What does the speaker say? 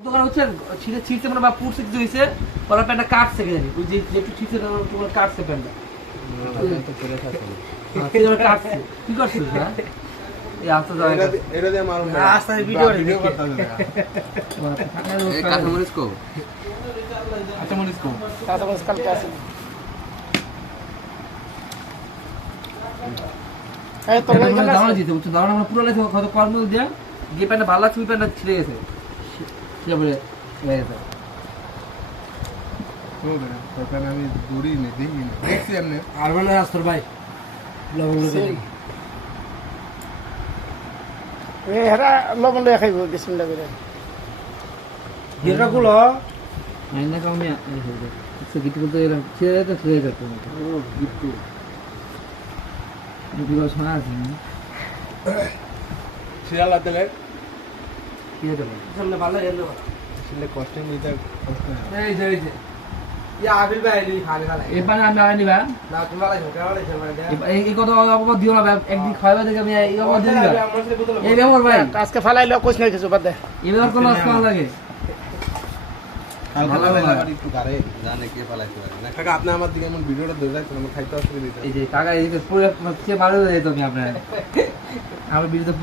দোকান হচ্ছে ছিঁড়ছে মানে বা পুরছে কিছু হয়েছে ওরা প্যান্টটা কাটছে জানি ওই যে একটু ছিঁড়ছে তোমার কাটছে প্যান্টটা কাটছে কি করছিস না এই আস্তে এটা দিয়ে মারুন না আস্তে ভিডিও করতে হবে এই কাঁচামরিচ কো কাঁচামরিচ কালকে আছে এই তো দাঁড়া দিতে বুঝছো দাঁড়া আমরা পুরো লাগছে কত কর্ম দিয়া যে প্যান্টটা ভালো লাগছে ওই প্যান্টটা ছিঁড়ে গেছে সে বলে গেছে আমি দৌড়ি নে দেখি না দেখছি এমনি আর মানে রাস্তার ভাই এই হেরা লবণ লয়ে খাইব বিসমিল্লাহ করে যেটা গুলো আইনা কামিয়া এই হইছে সে গিট করতে এলাম ছেড়ে তো ছেড়ে যেত গিট ভিডিও শোনা আছে শিয়ালা তেলে কি হতে পারে সামনে ভালো এলো আসলে কষ্ট নিতে কষ্ট এই যে ইয়া আবিল ভাই এই খালি খালি এই পানি আমি আনি নিবা না তোমার লাগে কেমন আছে এই কত অবদ দিও না একদিন খাইবা দেখে আমি এই অবদ দিই না এই বেমর ভাই আজকে ফালাইলো কইছ নাই কিছু বাদ দে এবার কোন আসমান লাগে ভালো লাগে একটু গারে জানে কে পালাইতে পারে না কাকা আপনি আমার দিকে এমন ভিডিওটা ধরে রাখছেন আমার খাইতে অসুবিধা এই যে কাকা এই যে পুরো সে মারো যেত আমি আপনার আমার ভিডিওতে